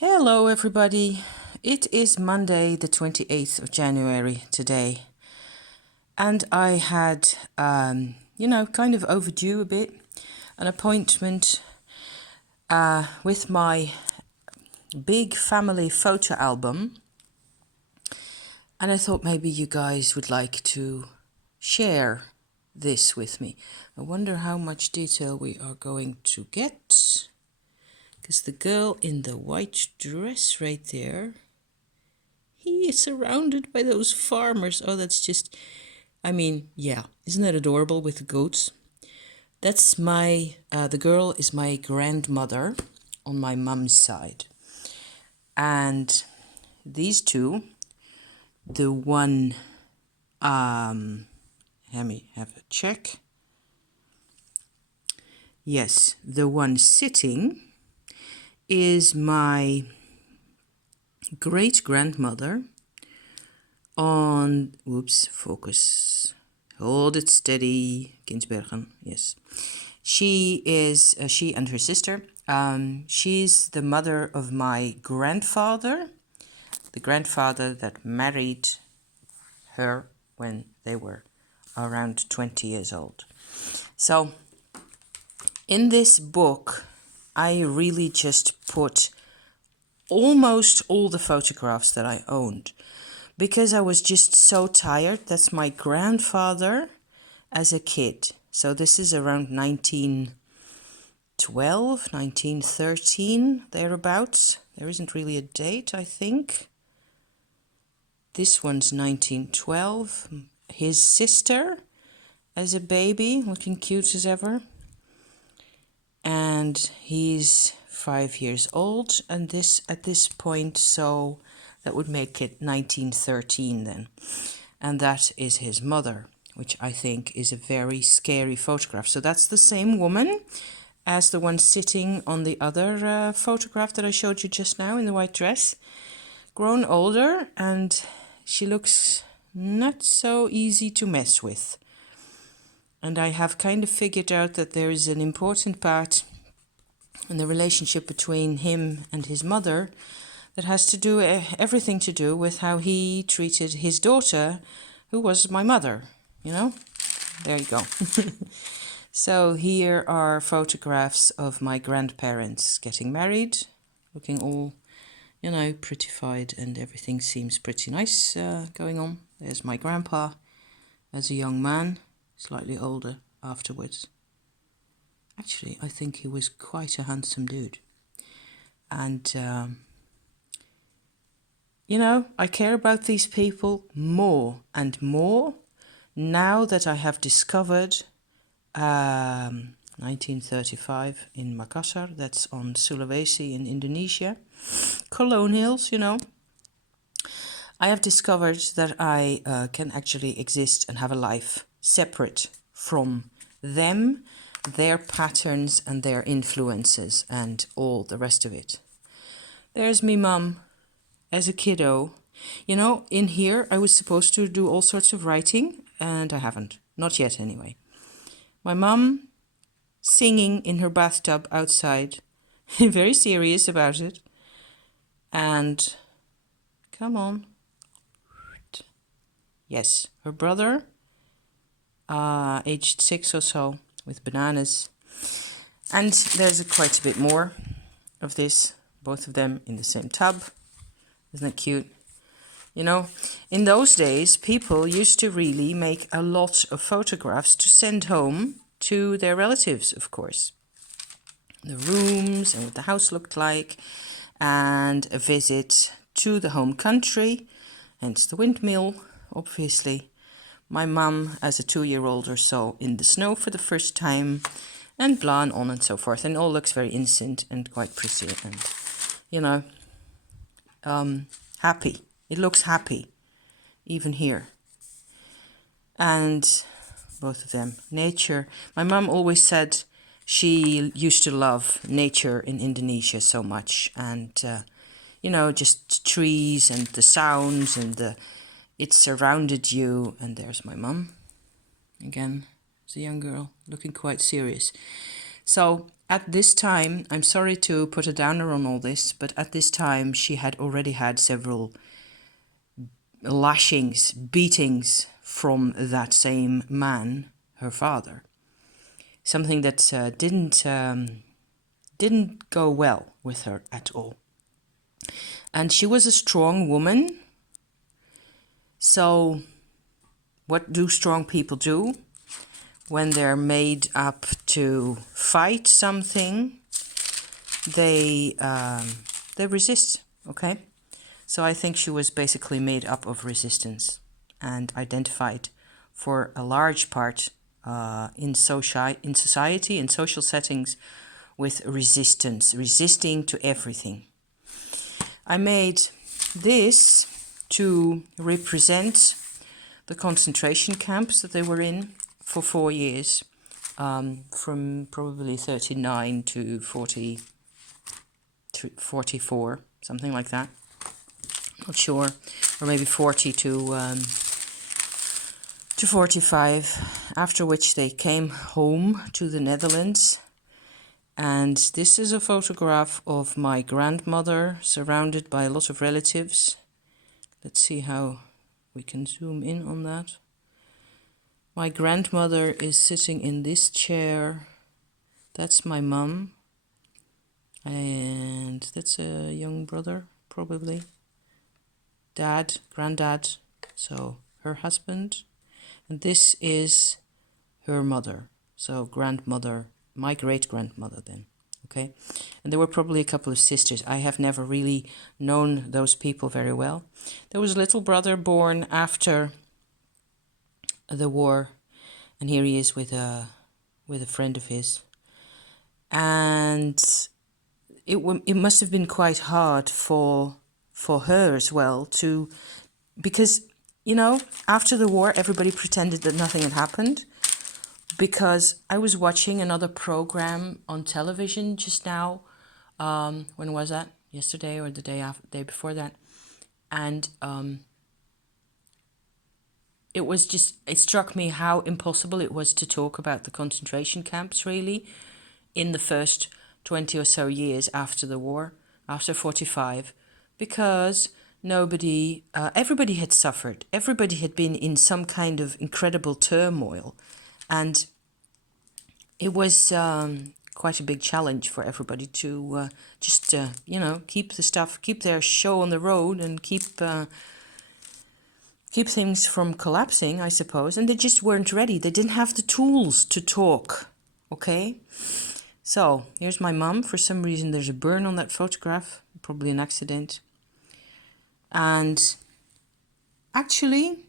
Hello everybody, it is Monday the 28th of January today, and I had, kind of overdue a bit, an appointment with my big family photo album, and I thought maybe you guys would like to share this with me. I wonder how much detail we are going to get. Because the girl in the white dress right there, he is surrounded by those farmers. Oh, that's just, yeah, isn't that adorable with the goats? That's the girl is my grandmother on my mum's side. And these two, the one, let me have a check. Yes, the one sitting is my great-grandmother on, focus, hold it steady, Ginsbergen, yes. She is, she and her sister, she's the mother of my grandfather, the grandfather that married her when they were around 20 years old. So, in this book, I really just put almost all the photographs that I owned because I was just so tired. That's my grandfather as a kid. So this is around 1912, 1913, thereabouts. There isn't really a date, I think. This one's 1912. His sister as a baby, looking cute as ever. And he's 5 years old, and this at this point, so that would make it 1913 then. And that is his mother, which I think is a very scary photograph. So that's the same woman as the one sitting on the other photograph that I showed you just now in the white dress. Grown older, and she looks not so easy to mess with. And I have kind of figured out that there is an important part in the relationship between him and his mother that has to do everything to do with how he treated his daughter, who was my mother, you know? There you go. So here are photographs of my grandparents getting married, looking all, prettified, and everything seems pretty nice going on. There's my grandpa as a young man, slightly older afterwards. Actually, I think he was quite a handsome dude. And, I care about these people more and more now that I have discovered 1935 in Makassar, that's on Sulawesi in Indonesia, colonials, I have discovered that I can actually exist and have a life separate from them, their patterns and their influences and all the rest of it. There's me mum as a kiddo. In here I was supposed to do all sorts of writing, and I haven't. Not yet anyway. My mum singing in her bathtub outside, very serious about it. And come on. Yes, her brother, aged 6 or so, with bananas. And there's quite a bit more of this, both of them in the same tub. Isn't that cute? In those days, people used to really make a lot of photographs to send home to their relatives, of course. The rooms and what the house looked like, and a visit to the home country, hence the windmill, obviously. My mum as a 2-year-old or so in the snow for the first time, and blah and on and so forth. And it all looks very innocent and quite pretty and, happy. It looks happy, even here. And both of them, nature. My mum always said she used to love nature in Indonesia so much. And, just trees and the sounds and it surrounded you. And there's my mum, again, as a young girl, looking quite serious. So At this time, I'm sorry to put a downer on all this, but at this time she had already had several lashings, beatings from that same man, her father. Something that didn't go well with her at all. And she was a strong woman. So what do strong people do when they're made up to fight something? They resist, okay? So I think she was basically made up of resistance and identified for a large part in society, in social settings, with resistance, resisting to everything. I made this to represent the concentration camps that they were in for 4 years, from probably 39 to 44, something like that. Not sure, or maybe 40 to 45, after which they came home to the Netherlands. And this is a photograph of my grandmother surrounded by a lot of relatives. Let's see how we can zoom in on that. My grandmother is sitting in this chair. That's my mum. And that's a young brother, probably. Dad, granddad, so her husband. And this is her mother, so grandmother, my great-grandmother then, okay? And there were probably a couple of sisters. I have never really known those people very well. There was a little brother born after the war, and here he is with a friend of his. And it must have been quite hard for her as well to, because, you know, after the war, everybody pretended that nothing had happened. Because I was watching another program on television just now. When was that? Yesterday or the day before that? And it struck me how impossible it was to talk about the concentration camps, really, in the first 20 or so years after the war, after 45, because everybody had suffered. Everybody had been in some kind of incredible turmoil. And it was quite a big challenge for everybody to keep their show on the road and keep things from collapsing, I suppose. And they just weren't ready. They didn't have the tools to talk, okay? So here's my mum. For some reason, there's a burn on that photograph, probably an accident. And actually,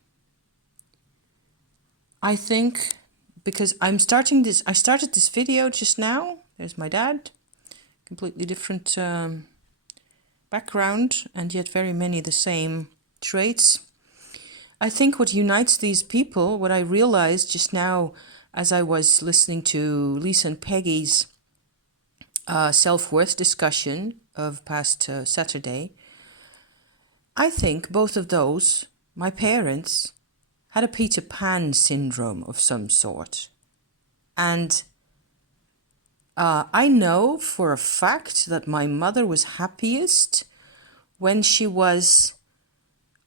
I think, because I started this video just now. There's my dad, completely different background, and yet very many the same traits. I think what unites these people, what I realized just now as I was listening to Lisa and Peggy's self-worth discussion of past Saturday, I think both of those, my parents, had a Peter Pan syndrome of some sort. And I know for a fact that my mother was happiest when she was,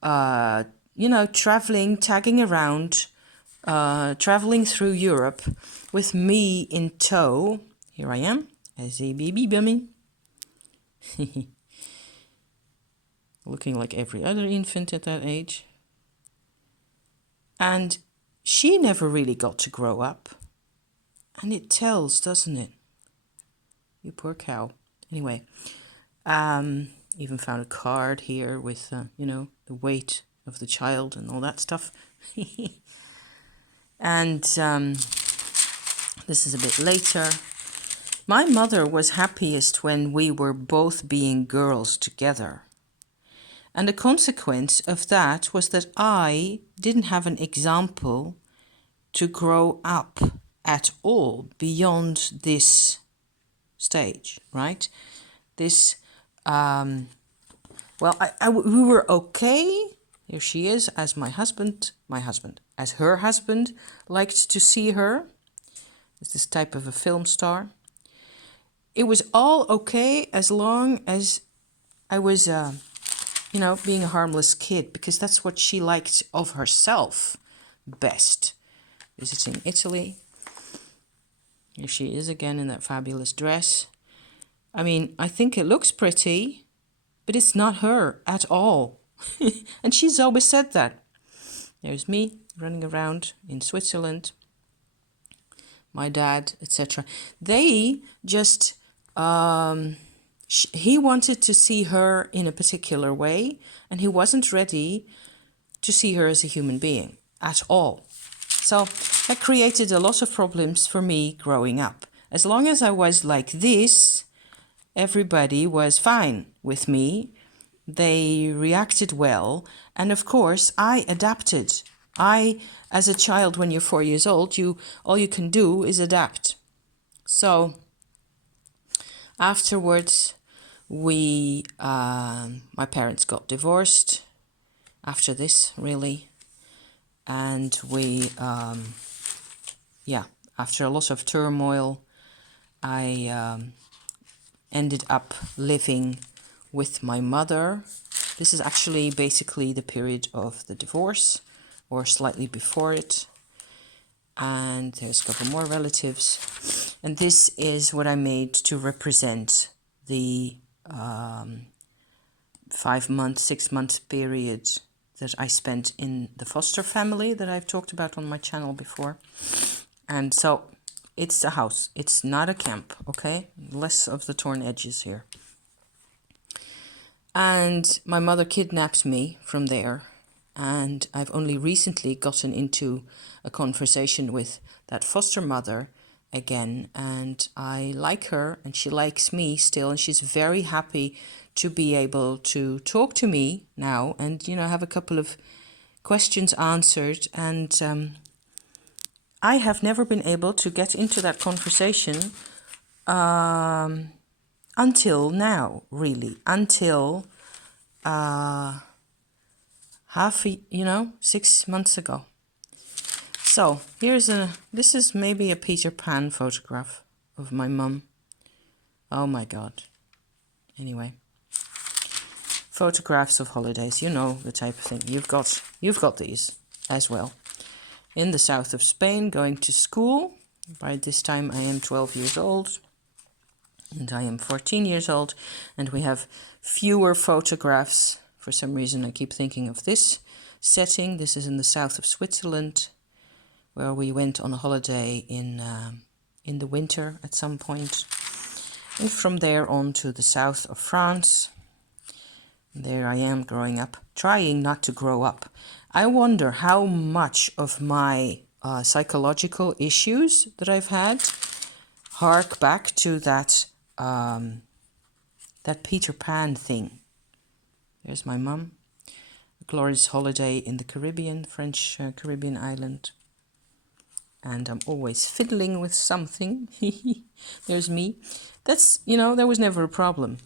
traveling, tagging around, traveling through Europe with me in tow. Here I am, as a baby bunny. Looking like every other infant at that age. And she never really got to grow up. And it tells, doesn't it? You poor cow. Anyway, even found a card here with, the weight of the child and all that stuff. And this is a bit later. My mother was happiest when we were both being girls together. And the consequence of that was that I didn't have an example to grow up at all beyond this stage, right? This, we were okay. Here she is as as her husband liked to see her, as this type of a film star. it was all okay as long as I was, being a harmless kid, because that's what she liked of herself best. Visiting Italy. Here she is again in that fabulous dress. I mean, I think it looks pretty, but it's not her at all. And she's always said that. There's me running around in Switzerland, my dad, etc. They just, he wanted to see her in a particular way, and he wasn't ready to see her as a human being at all. So that created a lot of problems for me growing up. As long as I was like this, everybody was fine with me. They reacted well. And of course, I adapted. As a child, when you're 4 years old, all you can do is adapt. So afterwards, my parents got divorced after this, really. And after a lot of turmoil, I ended up living with my mother. This is actually basically the period of the divorce, or slightly before it. And there's a couple more relatives. And this is what I made to represent the 5-month, 6-month period that I spent in the foster family that I've talked about on my channel before. And so it's a house. It's not a camp, okay? Less of the torn edges here. And my mother kidnapped me from there. And I've only recently gotten into a conversation with that foster mother again. And I like her, and she likes me still. And she's very happy to be able to talk to me now and, have a couple of questions answered. And I have never been able to get into that conversation until now, really. Until 6 months ago. So this is maybe a Peter Pan photograph of my mum. Oh my God. Anyway. Photographs of holidays, the type of thing. You've got these as well. In the south of Spain, going to school. By this time I am 12 years old. And I am 14 years old. And we have fewer photographs. For some reason I keep thinking of this setting. This is in the south of Switzerland, where we went on a holiday in the winter at some point. And from there on to the south of France. There I am growing up, trying not to grow up. I wonder how much of my psychological issues that I've had hark back to that Peter Pan thing. There's my mum. A glorious holiday in the Caribbean, French Caribbean island. And I'm always fiddling with something. There's me. That's, there was never a problem.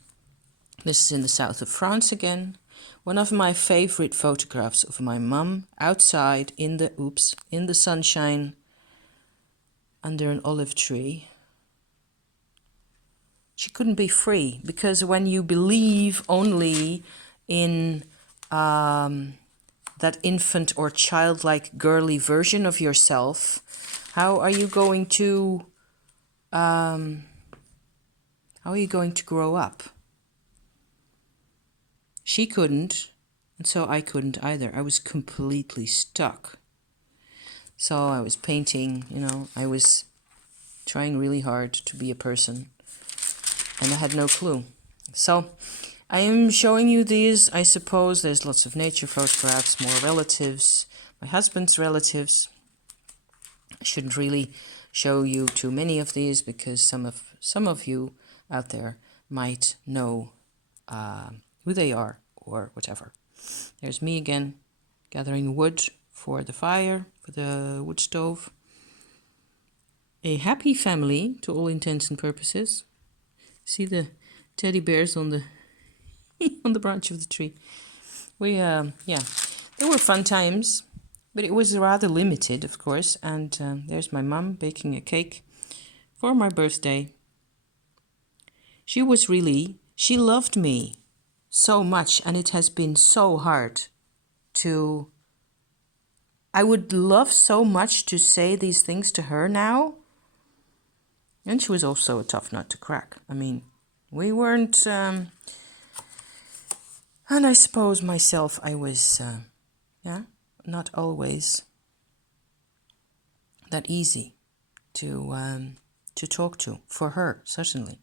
This is in the south of France again. One of my favorite photographs of my mum outside in the sunshine under an olive tree. She couldn't be free, because when you believe only in that infant or childlike girly version of yourself, how are you going to grow up? She couldn't, and so I couldn't either. I was completely stuck. So I was painting, I was trying really hard to be a person, and I had no clue. So I am showing you these. I suppose there's lots of nature photographs, more relatives, my husband's relatives. I shouldn't really show you too many of these, because some of you out there might know who they are or whatever. There's me again, gathering wood for the fire, for the wood stove. A happy family to all intents and purposes. See the teddy bears on the on the branch of the tree. There were fun times, but it was rather limited, of course. And there's my mum baking a cake for my birthday. she loved me so much, and it has been so hard to, I would love so much to say these things to her now. And she was also a tough nut to crack. I mean, we weren't, and I suppose myself, I was, not always that easy to talk to, for her, certainly.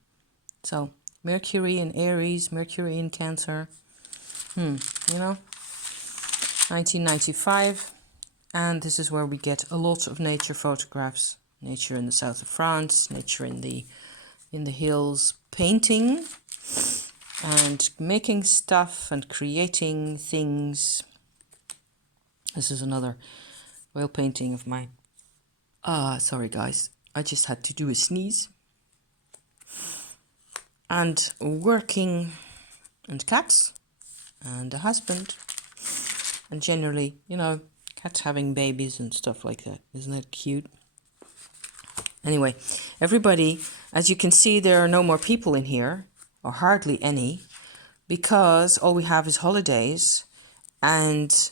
So, Mercury in Aries, Mercury in Cancer, 1995, and this is where we get a lot of nature photographs. Nature in the south of France, nature in the hills, painting and making stuff and creating things. This is another oil painting of mine. Sorry guys, I just had to do a sneeze. And working, and cats, and a husband, and generally, cats having babies and stuff like that. Isn't that cute? Anyway, everybody, as you can see, there are no more people in here, or hardly any, because all we have is holidays and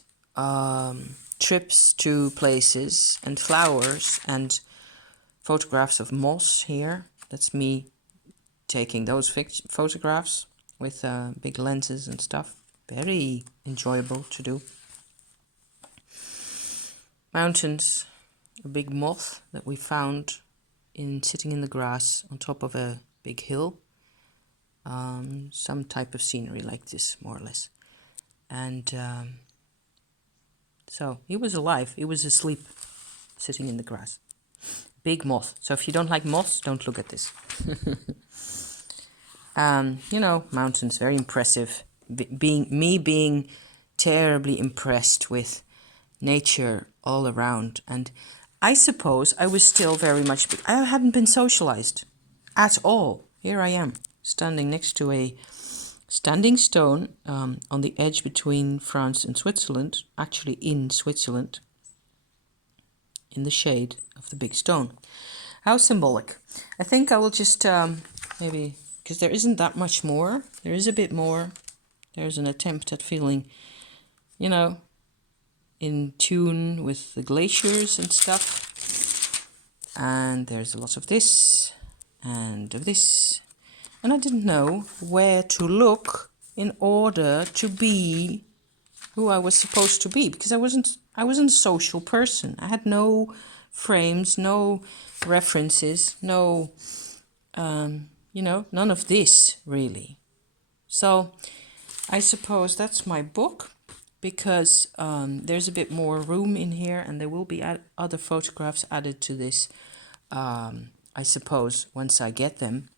trips to places and flowers and photographs of moss here. That's me taking those photographs with big lenses and stuff. Very enjoyable to do. Mountains, a big moth that we found sitting in the grass on top of a big hill. Some type of scenery like this, more or less. And so he was alive. He was asleep, sitting in the grass. Big moth. So if you don't like moths, don't look at this. Mountains, very impressive. Being terribly impressed with nature all around. And I suppose I was still very much, I hadn't been socialized at all. Here I am, standing next to a standing stone on the edge between France and Switzerland, actually in Switzerland, in the shade of the big stone. How symbolic. I think I will just maybe, because there isn't that much more. There is a bit more. There's an attempt at feeling, in tune with the glaciers and stuff. And there's a lot of this and of this. And I didn't know where to look in order to be who I was supposed to be, because I wasn't a social person. I had no frames, no references, no, none of this really. So I suppose that's my book, because there's a bit more room in here, and there will be other photographs added to this, I suppose, once I get them.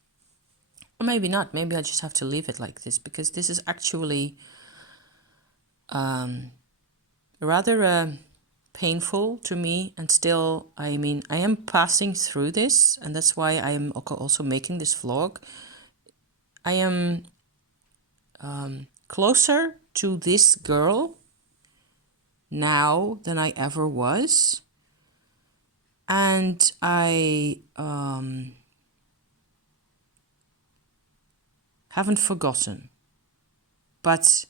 Or maybe not. Maybe I just have to leave it like this, because this is actually rather painful to me. And still, I am passing through this, and that's why I am also making this vlog. I am closer to this girl now than I ever was. And I haven't forgotten. But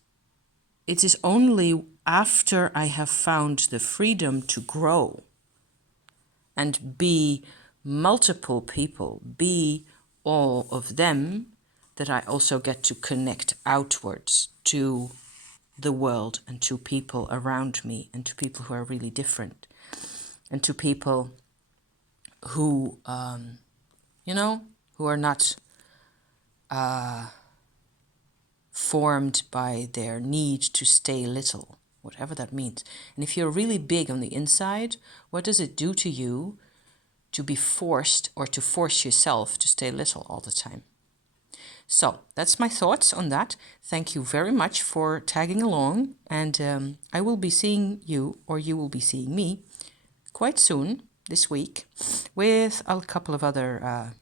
it is only after I have found the freedom to grow and be multiple people, be all of them, that I also get to connect outwards to the world and to people around me and to people who are really different and to people who, who are not formed by their need to stay little, whatever that means. And if you're really big on the inside, what does it do to you to be forced or to force yourself to stay little all the time? So that's my thoughts on that. Thank you very much for tagging along, and I will be seeing you, or you will be seeing me, quite soon this week with a couple of other,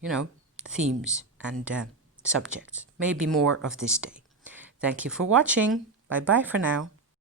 themes and subjects. Maybe more of this day. Thank you for watching. Bye-bye for now.